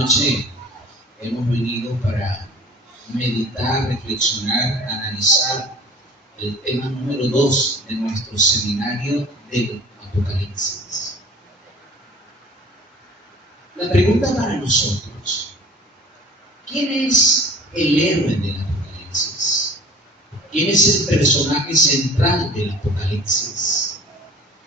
noche hemos venido para meditar, reflexionar, analizar el tema número 2 de nuestro seminario del Apocalipsis. La pregunta para nosotros: ¿quién es el héroe del Apocalipsis? ¿Quién es el personaje central del Apocalipsis?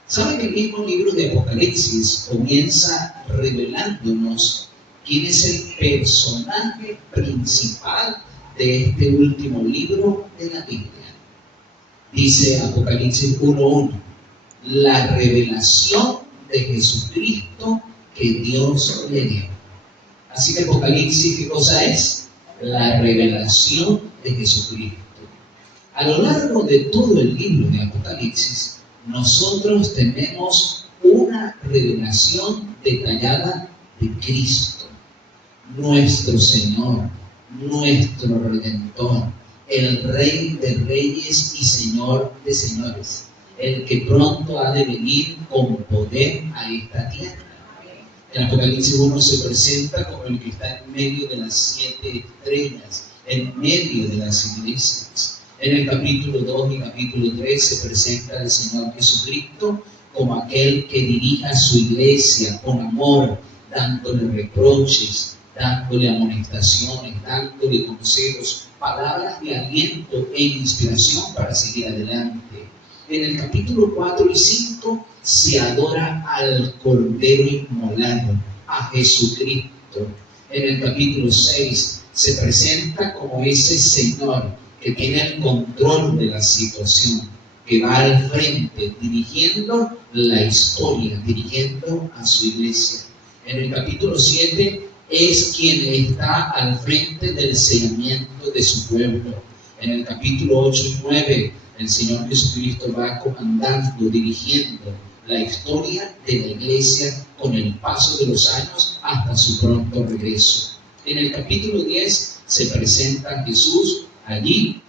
¿Saben que el mismo libro de Apocalipsis comienza revelándonos quién es el personaje principal de este último libro de la Biblia? Dice Apocalipsis 1:1, la revelación de Jesucristo que Dios le dio. Así que Apocalipsis, ¿qué cosa es? La revelación de Jesucristo. A lo largo de todo el libro de Apocalipsis, nosotros tenemos una revelación detallada de Cristo, nuestro Señor, nuestro Redentor, el Rey de Reyes y Señor de Señores, el que pronto ha de venir con poder a esta tierra. En Apocalipsis 1 se presenta como el que está en medio de las 7 estrellas, en medio de las iglesias. En el capítulo 2 y capítulo 3 se presenta el Señor Jesucristo como aquel que dirige a su iglesia con amor, dándole reproches, dándole amonestaciones, dándole consejos, palabras de aliento e inspiración para seguir adelante. En el capítulo 4 y 5 se adora al Cordero inmolado, a Jesucristo. En el capítulo 6 se presenta como ese Señor que tiene el control de la situación, que va al frente, dirigiendo la historia, dirigiendo a su iglesia. En el capítulo 7 es quien está al frente del sellamiento de su pueblo. En el capítulo 8 y 9, el Señor Jesucristo va comandando, dirigiendo la historia de la iglesia con el paso de los años hasta su pronto regreso. En el capítulo 10 se presenta Jesús allí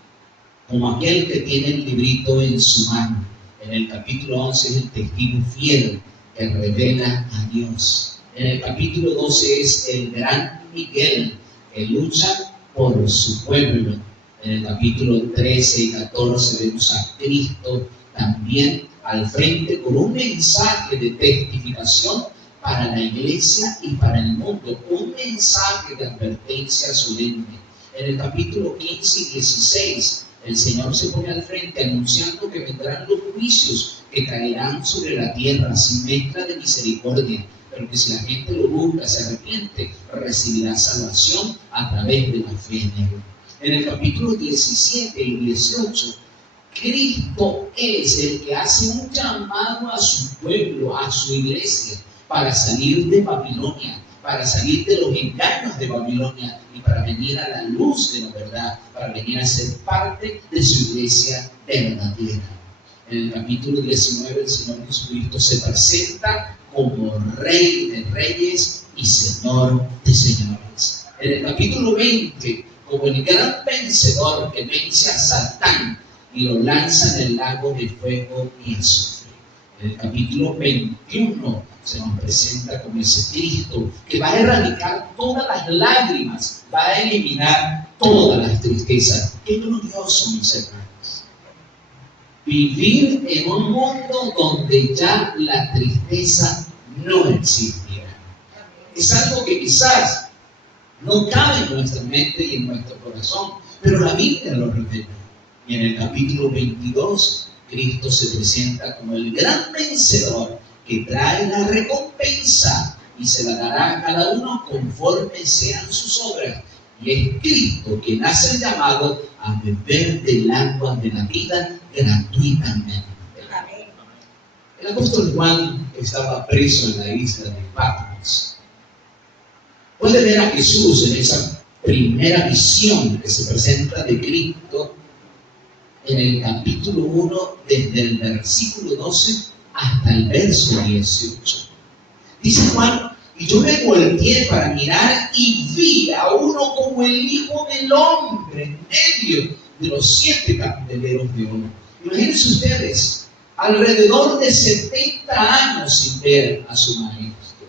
como aquel que tiene el librito en su mano. En el capítulo 11 es el testigo fiel que revela a Dios. En el capítulo 12 es el gran Miguel que lucha por su pueblo. En el capítulo 13 y 14 vemos a Cristo también al frente con un mensaje de testificación para la iglesia y para el mundo, un mensaje de advertencia solemne. En el capítulo 15 y 16 el Señor se pone al frente anunciando que vendrán los juicios que caerán sobre la tierra sin mezcla de misericordia, pero que si la gente lo busca, se arrepiente, recibirá salvación a través de la fe en Él. En el capítulo 17 y 18, Cristo es el que hace un llamado a su pueblo, a su iglesia, para salir de Babilonia, para salir de los engaños de Babilonia y para venir a la luz de la verdad, para venir a ser parte de su iglesia verdadera. En el capítulo 19 el Señor Jesucristo se presenta como Rey de Reyes y Señor de Señores. En el capítulo 20 como el gran vencedor que vence a Satán y lo lanza en el lago de fuego y azufre. En el capítulo 21 se nos presenta como ese Cristo que va a erradicar todas las lágrimas, va a eliminar todas las tristezas. ¡Qué glorioso, mis hermanos! Vivir en un mundo donde ya la tristeza no existirá. Es algo que quizás no cabe en nuestra mente y en nuestro corazón, pero la Biblia lo revela. Y en el capítulo 22, Cristo se presenta como el gran vencedor que trae la recompensa y se la dará a cada uno conforme sean sus obras. Y es Cristo quien hace el llamado a beber del agua de la vida gratuitamente. El apóstol Juan estaba preso en la isla de Patmos. Puede ver a Jesús en esa primera visión que se presenta de Cristo en el capítulo 1, desde el versículo 12 hasta el verso 18. Dice Juan: y yo me volteé para mirar y vi a uno como el Hijo del Hombre en medio de los 7 candeleros de oro. Imagínense ustedes, alrededor de 70 años sin ver a su maestro,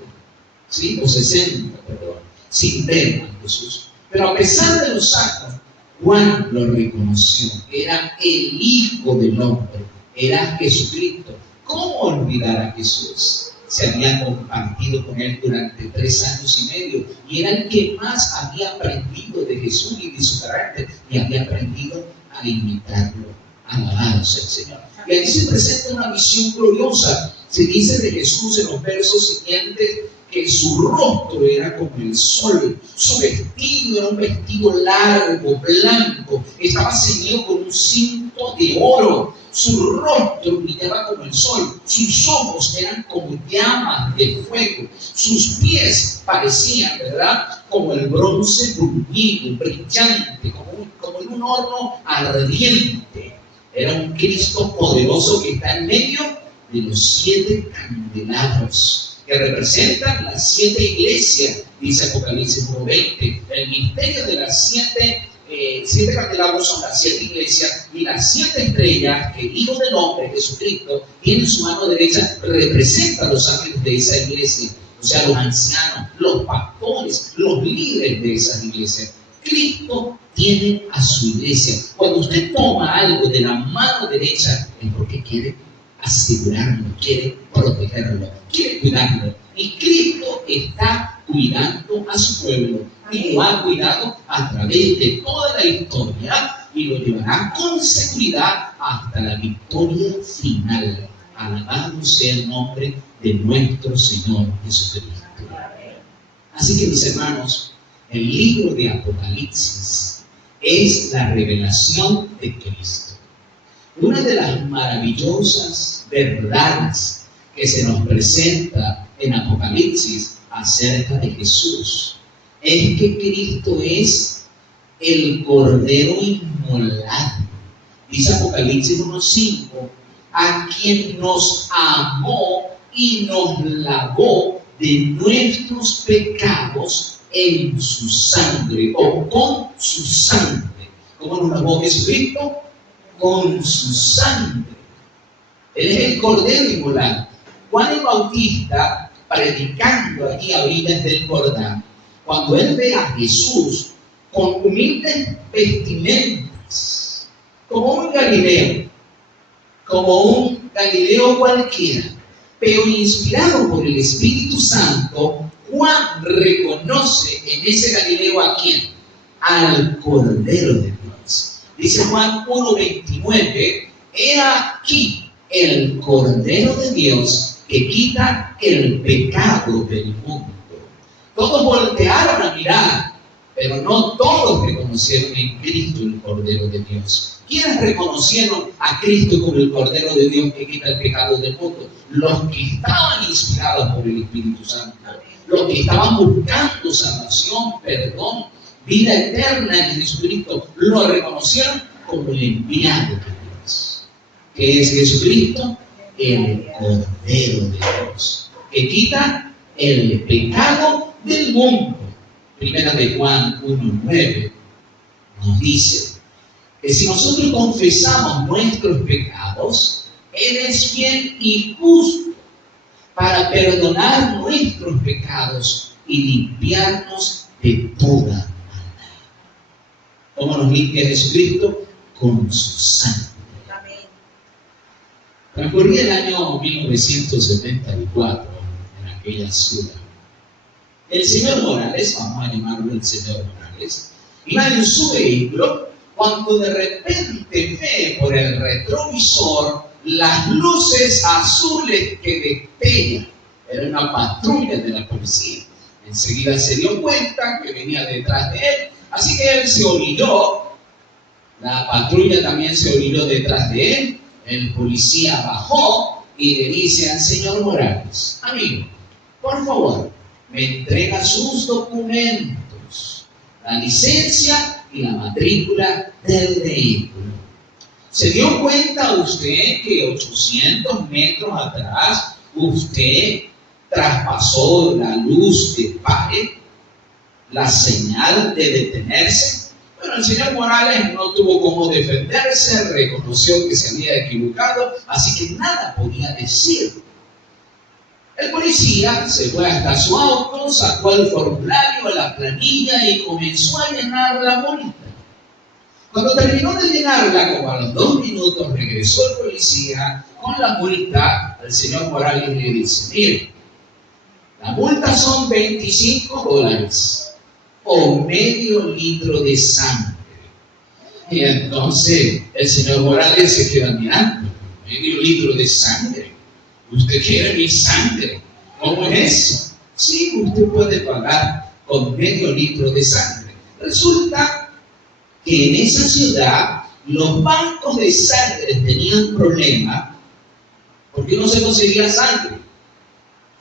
¿sí? O 60, perdón. sin ver a Jesús. Pero a pesar de los actos, Juan lo reconoció. Era el Hijo del Hombre, era Jesucristo. ¿Cómo olvidar a Jesús? Se había compartido con él durante 3 años y medio y era el que más había aprendido de Jesús y de su carácter y había aprendido a imitarlo. Alabado sea el Señor. Y aquí se presenta una visión gloriosa. Se dice de Jesús en los versos siguientes que su rostro era como el sol, su vestido era un vestido largo, blanco, estaba ceñido con un cinto de oro, su rostro brillaba como el sol, sus ojos eran como llamas de fuego, sus pies parecían, ¿verdad?, como el bronce bruñido, brillante, como en un horno ardiente. Era un Cristo poderoso que está en medio de los 7 candelabros que representan las 7 iglesias, dice Apocalipsis 1:20. El misterio de las 7 candelabros son las 7 iglesias y las 7 estrellas que el Hijo del Hombre, Jesucristo, tiene en su mano derecha, representan los ángeles de esa iglesia, o sea, los ancianos, los pastores, los líderes de esas iglesias. Cristo tiene a su iglesia. Cuando usted toma algo de la mano derecha, es porque quiere asegurarlo, quiere protegerlo, quiere cuidarlo. Y Cristo está cuidando a su pueblo y lo ha cuidado a través de toda la historia y lo llevará con seguridad hasta la victoria final. Alabado sea el nombre de nuestro Señor Jesucristo. Así que, mis hermanos, el libro de Apocalipsis es la revelación de Cristo. Una de las maravillosas verdades que se nos presenta en Apocalipsis acerca de Jesús es que Cristo es el Cordero inmolado. Dice Apocalipsis 1:5, a quien nos amó y nos lavó de nuestros pecados en su sangre o con su sangre. ¿Cómo nos lavó Jesucristo? Con su sangre. Él es el Cordero inmolado. Juan el Bautista, predicando allí a orillas del Jordán, cuando él ve a Jesús con humildes vestimentas, como un Galileo cualquiera, pero inspirado por el Espíritu Santo, Juan reconoce en ese Galileo ¿a quién? Al Cordero de Dios. Dice Juan 1:29, he aquí el Cordero de Dios que quita el pecado del mundo. Todos voltearon a mirar, pero no todos reconocieron en Cristo el Cordero de Dios. ¿Quiénes reconocieron a Cristo como el Cordero de Dios que quita el pecado del mundo? Los que estaban inspirados por el Espíritu Santo, los que estaban buscando salvación, perdón, vida eterna en Jesucristo, lo reconocieron como el enviado de Dios. ¿Qué es Jesucristo? El Cordero de Dios, que quita el pecado del mundo. Primera de Juan 1:9 nos dice que si nosotros confesamos nuestros pecados, Él es fiel y justo para perdonar nuestros pecados y limpiarnos de toda maldad. ¿Cómo nos limpia Jesucristo? Con su sangre. Transcurría el año 1974 en aquella ciudad. El señor Morales, vamos a llamarlo el señor Morales, iba en su vehículo cuando de repente ve por el retrovisor las luces azules que destellan. Era una patrulla de la policía. Enseguida se dio cuenta que venía detrás de él, así que él se orilló. La patrulla también se orilló detrás de él. El policía bajó y le dice al señor Morales, amigo, por favor, me entrega sus documentos, la licencia y la matrícula del vehículo. ¿Se dio cuenta usted que 800 metros atrás usted traspasó la luz de pare, la señal de detenerse? Bueno, el señor Morales no tuvo cómo defenderse, reconoció que se había equivocado, así que nada podía decir. El policía se fue hasta su auto, sacó el formulario, la planilla y comenzó a llenar la multa. Cuando terminó de llenarla, como a los 2 minutos, regresó el policía con la multa al señor Morales y le dice: mire, la multa son $25 o medio litro de sangre. Y entonces el señor Morales se queda mirando: medio litro de sangre. ¿Usted quiere mi sangre? ¿Cómo es eso? Sí, usted puede pagar con medio litro de sangre. Resulta que en esa ciudad los bancos de sangre tenían problemas porque no se conseguía sangre.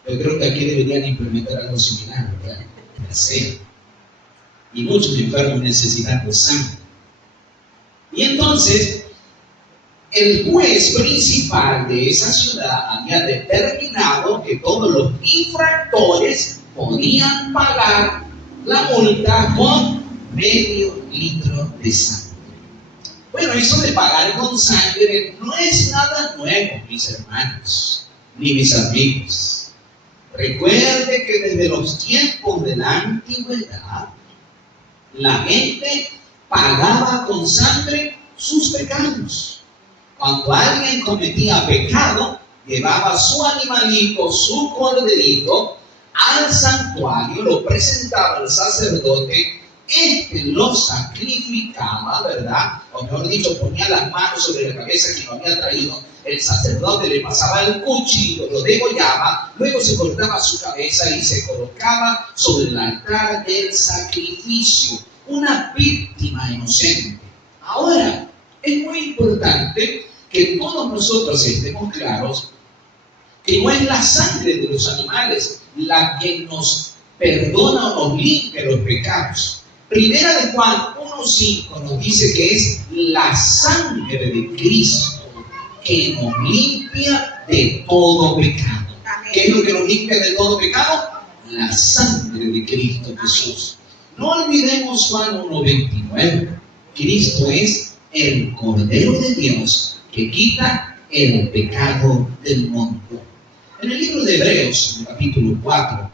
Yo creo que aquí deberían implementar algo similar, ¿verdad? Sí. Y muchos enfermos necesitan sangre. Y entonces el juez principal de esa ciudad había determinado que todos los infractores podían pagar la multa con medio litro de sangre. Bueno, eso de pagar con sangre no es nada nuevo, mis hermanos, ni mis amigos. Recuerde que desde los tiempos de la antigüedad, la gente pagaba con sangre sus pecados. Cuando alguien cometía pecado, llevaba su animalito, su corderito, al santuario, lo presentaba al sacerdote, este lo sacrificaba, ¿verdad? O mejor dicho, ponía las manos sobre la cabeza que lo había traído, el sacerdote le pasaba el cuchillo, lo degollaba, luego se cortaba su cabeza y se colocaba sobre el altar del sacrificio, una víctima inocente. Ahora, es muy importante que todos nosotros estemos claros que no es la sangre de los animales la que nos perdona o nos limpia los pecados. Primera de Juan 1:5 nos dice que es la sangre de Cristo que nos limpia de todo pecado. ¿Qué es lo que nos limpia de todo pecado? La sangre de Cristo Jesús. No olvidemos Juan 1:29. Cristo es el Cordero de Dios que quita el pecado del mundo. En el libro de Hebreos, en el capítulo 4,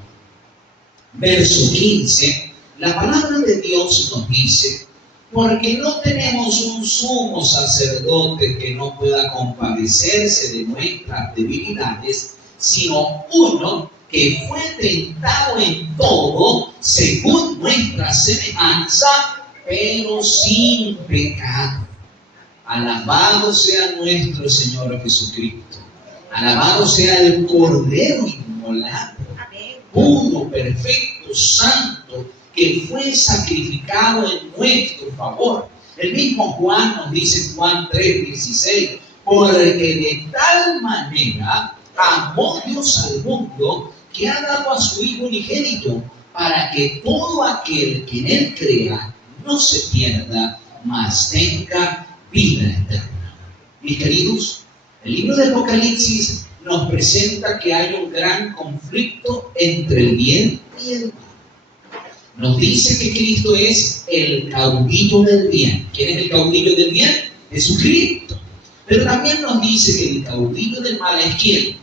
verso 15, la palabra de Dios nos dice: porque no tenemos un sumo sacerdote que no pueda compadecerse de nuestras debilidades, sino uno que fue tentado en todo según nuestra semejanza, pero sin pecado. Alabado sea nuestro Señor Jesucristo. Alabado sea el Cordero inmolado, puro, perfecto, santo, que fue sacrificado en nuestro favor. El mismo Juan nos dice en Juan 3:16, porque de tal manera amó Dios al mundo que ha dado a su Hijo unigénito, para que todo aquel que en Él crea no se pierda, mas tenga vida eterna. Mis queridos, el libro de Apocalipsis nos presenta que hay un gran conflicto entre el bien y el mal. Nos dice que Cristo es el caudillo del bien. ¿Quién es el caudillo del bien? Jesucristo. Pero también nos dice que el caudillo del mal es ¿quién?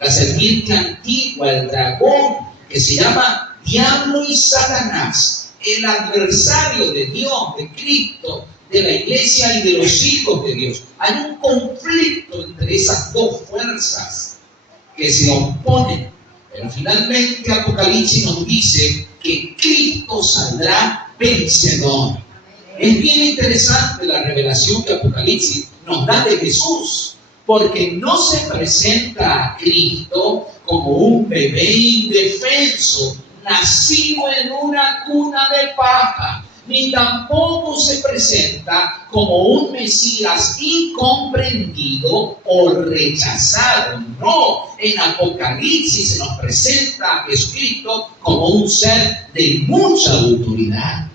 La serpiente antigua, el dragón, que se llama Diablo y Satanás, el adversario de Dios, de Cristo, de la iglesia y de los hijos de Dios. Hay un conflicto entre esas dos fuerzas que se oponen. Pero finalmente Apocalipsis nos dice que Cristo saldrá vencedor. Es bien interesante la revelación que Apocalipsis nos da de Jesús, porque no se presenta a Cristo como un bebé indefenso, nacido en una cuna de paja, ni tampoco se presenta como un Mesías incomprendido o rechazado. No, en Apocalipsis se nos presenta a Jesucristo como un ser de mucha autoridad.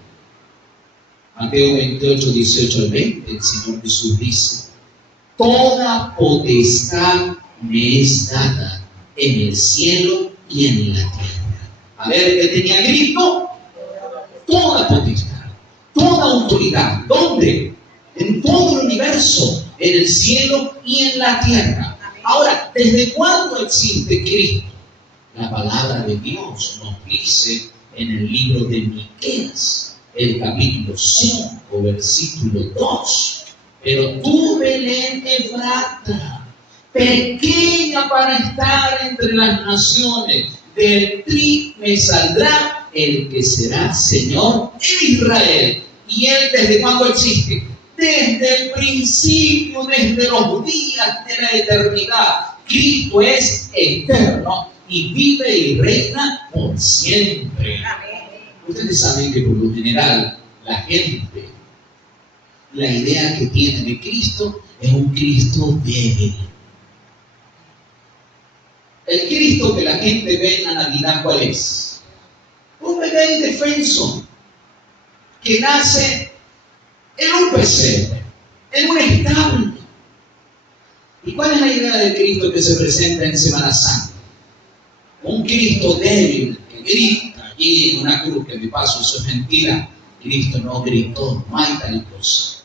Mateo 28:18-20, el Señor Jesús dice: toda potestad me es dada en el cielo y en la tierra. A ver, ¿qué tenía Cristo? Toda potestad. Toda autoridad. ¿Dónde? En todo el universo, en el cielo y en la tierra. Ahora, ¿desde cuándo existe Cristo? La palabra de Dios nos dice en el libro de Miqueas, el capítulo 5, versículo 2. Pero tú, Belén Efrata, pequeña para estar entre las naciones, del tri me saldrá el que será Señor en Israel. ¿Y él desde cuándo existe? Desde el principio, desde los días de la eternidad. Cristo es eterno y vive y reina por siempre. Ustedes saben que por lo general la gente, la idea que tiene de Cristo es un Cristo débil. El Cristo que la gente ve en la Navidad, ¿cuál es? Un bebé indefenso que nace en un pesebre, en un establo. ¿Y cuál es la idea del Cristo que se presenta en Semana Santa? Un Cristo débil que grita allí en una cruz, que de paso eso es mentira. Cristo no gritó, no hay tal cosa.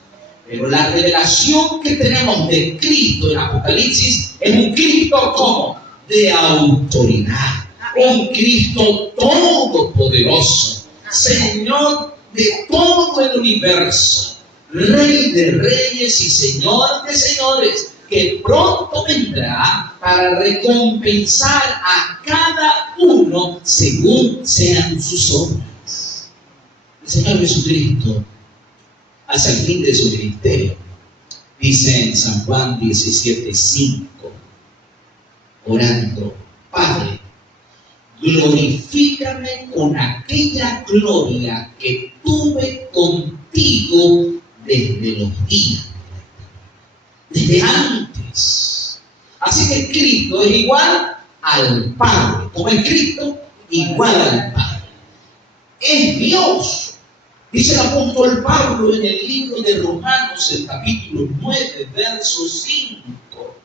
Pero la revelación que tenemos de Cristo en Apocalipsis es un Cristo como de autoridad, un Cristo todopoderoso, Señor de todo el universo, Rey de reyes y Señor de señores, que pronto vendrá para recompensar a cada uno según sean sus obras. El Señor Jesucristo, hasta el fin de su ministerio, dice en San Juan 17:5, orando: Padre, glorifícame con aquella gloria que tuve contigo desde los días, desde antes. Así que Cristo es igual al Padre. Como es Cristo, igual al Padre. Es Dios. Dice el apóstol Pablo en el libro de Romanos, el capítulo 9, verso 5,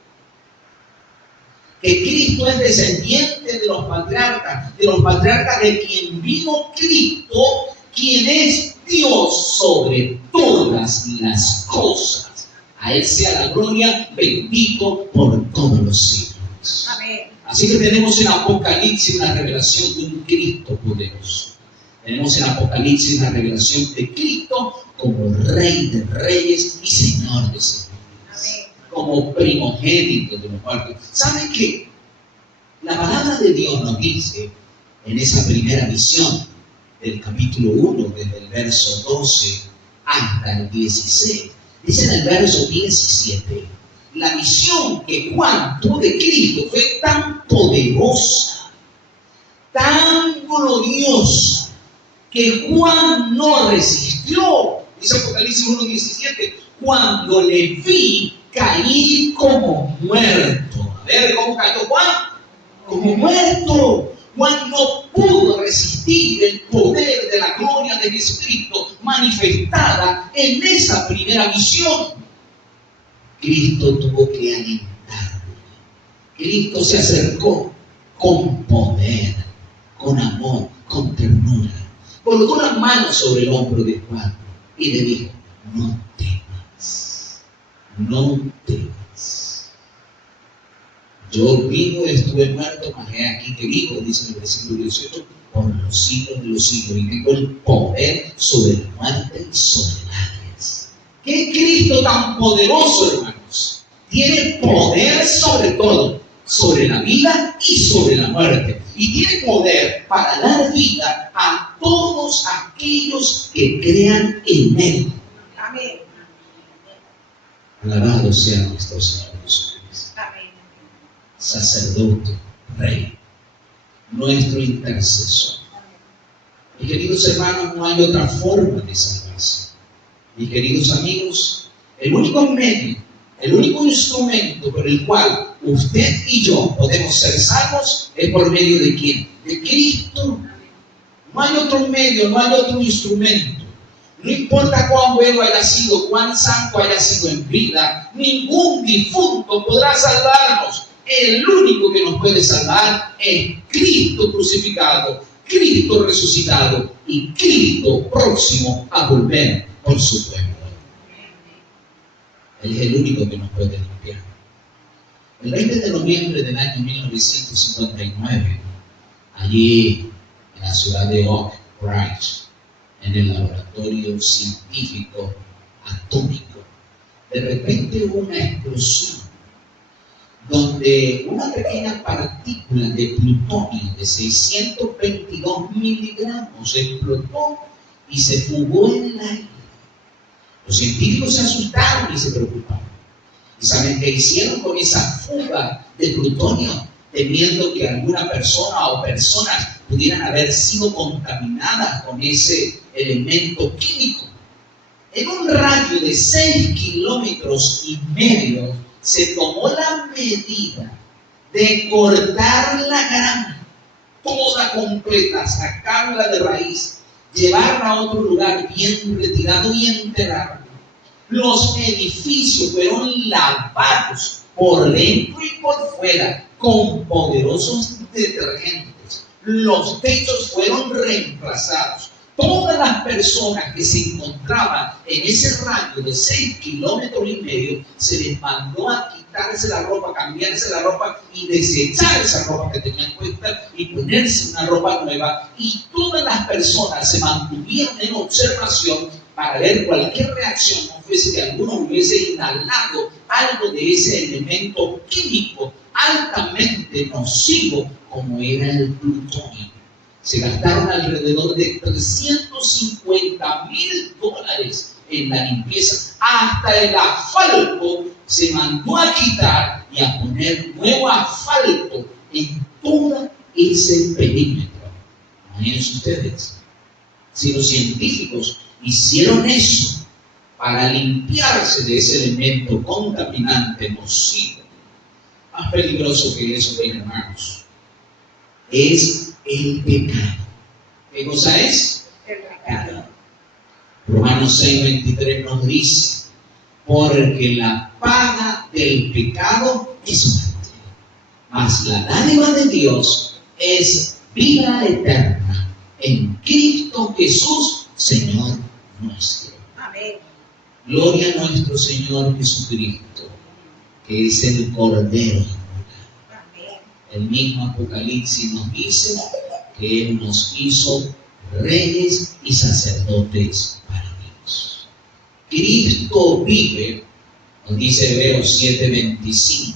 que Cristo es descendiente de los patriarcas de quien vino Cristo, quien es Dios sobre todas las cosas. A Él sea la gloria, bendito por todos los siglos. Amén. Así que tenemos en Apocalipsis una revelación de un Cristo poderoso. Tenemos en Apocalipsis una revelación de Cristo como Rey de reyes y Señor de señores. Amén. Como primogénito de los muertos. ¿Saben qué? La palabra de Dios nos dice en esa primera visión del capítulo 1, desde el verso 12 hasta el 16. Dice en el verso 17, la visión que Juan tuvo de Cristo fue tan poderosa, tan gloriosa, que Juan no resistió. Dice Apocalipsis 1:17, cuando le vi, caí como muerto. A ver, ¿cómo cayó Juan? Como muerto. Juan no pudo resistir el poder de la gloria de Jesucristo manifestada en esa primera visión. Cristo tuvo que alentarlo. Cristo se acercó con poder, con amor, con ternura. Colocó la mano sobre el hombro de Juan y le dijo: no temas, no temas. Yo vivo, estuve muerto, mas he aquí que vivo, dice en el versículo 18, por los siglos de los siglos, y tengo el poder sobre la muerte y sobre el Hades. ¿Qué Cristo tan poderoso, hermanos? Tiene poder sobre todo, sobre la vida y sobre la muerte. Y tiene poder para dar vida a todos aquellos que crean en Él. Amén. Alabado sea nuestro Señor Jesucristo. Amén. Sacerdote, Rey, nuestro intercesor. Mis queridos hermanos, no hay otra forma de salvarse. Mis queridos amigos, el único medio, el único instrumento por el cual usted y yo podemos ser salvos es por medio de ¿quién? De Cristo. No hay otro medio, no hay otro instrumento. No importa cuán bueno haya sido, cuán santo haya sido en vida, ningún difunto podrá salvarnos. El único que nos puede salvar es Cristo crucificado, Cristo resucitado y Cristo próximo a volver por su pueblo. Él es el único que nos puede limpiar. El 20 de noviembre del año 1959, allí en la ciudad de Oak Ridge, en el laboratorio científico atómico, de repente hubo una explosión donde una pequeña partícula de plutonio de 622 miligramos explotó y se fugó en el aire. Los científicos se asustaron y se preocuparon. ¿Y saben qué hicieron con esa fuga de plutonio? Temiendo que alguna persona o personas pudieran haber sido contaminadas con ese elemento químico. En un radio de 6,5 kilómetros se tomó la medida de cortar la grama toda completa, sacarla de raíz, llevarla a otro lugar bien retirado y enterrarla. Los edificios fueron lavados por dentro y por fuera con poderosos detergentes. Los techos fueron reemplazados. Todas las personas que se encontraban en ese radio de 6,5 kilómetros se les mandó a quitarse la ropa, cambiarse la ropa y desechar esa ropa que tenían puesta y ponerse una ropa nueva. Y todas las personas se mantuvieron en observación para ver cualquier reacción, no fuese que alguno hubiese inhalado algo de ese elemento químico altamente nocivo como era el plutonio. Se gastaron alrededor de $350,000 en la limpieza. Hasta el asfalto se mandó a quitar y a poner nuevo asfalto en todo ese perímetro. Imagínense ustedes, si los científicos hicieron eso para limpiarse de ese elemento contaminante, nocivo, más peligroso que eso, bien hermanos, es el pecado. ¿Qué cosa es? El pecado. Romanos 6:23 nos dice: porque la paga del pecado es muerte, mas la dádiva de Dios es vida eterna en Cristo Jesús, Señor nuestro. Amén. Gloria a nuestro Señor Jesucristo, que es el Cordero. El mismo Apocalipsis nos dice que Él nos hizo reyes y sacerdotes para Dios. Cristo vive, nos dice Hebreos 7:25,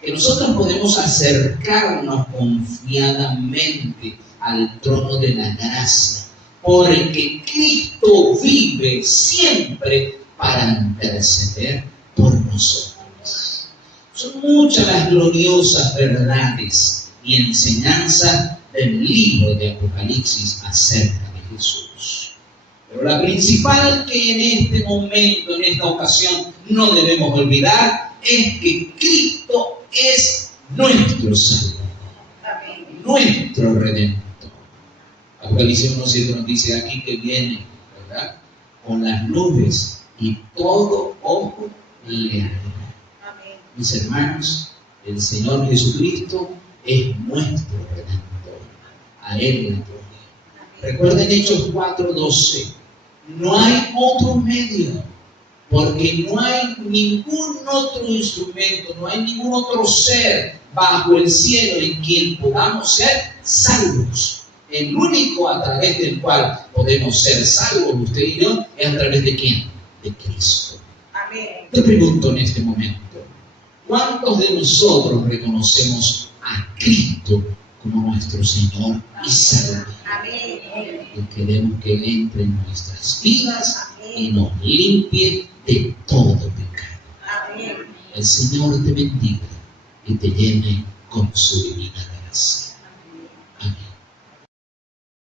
que nosotros podemos acercarnos confiadamente al trono de la gracia, porque Cristo vive siempre para interceder por nosotros. Son muchas las gloriosas verdades y enseñanzas del libro de Apocalipsis acerca de Jesús. Pero la principal que en este momento, en esta ocasión, no debemos olvidar es que Cristo es nuestro Salvador, nuestro Redentor. Apocalipsis 1:7 nos dice aquí que viene, ¿verdad?, con las nubes y todo ojo le verá. Mis hermanos, el Señor Jesucristo es nuestro Redentor. A Él la gloria. Recuerden Hechos 4:12. No hay otro medio, porque no hay ningún otro instrumento, no hay ningún otro ser bajo el cielo en quien podamos ser salvos. El único a través del cual podemos ser salvos, usted y yo, es a través de ¿quién? De Cristo. Amén. Te pregunto en este momento, ¿cuántos de nosotros reconocemos a Cristo como nuestro Señor y Salvador? Amén. Y queremos que Él entre en nuestras vidas y nos limpie de todo pecado. Amén. El Señor te bendiga y te llene con su divina gracia.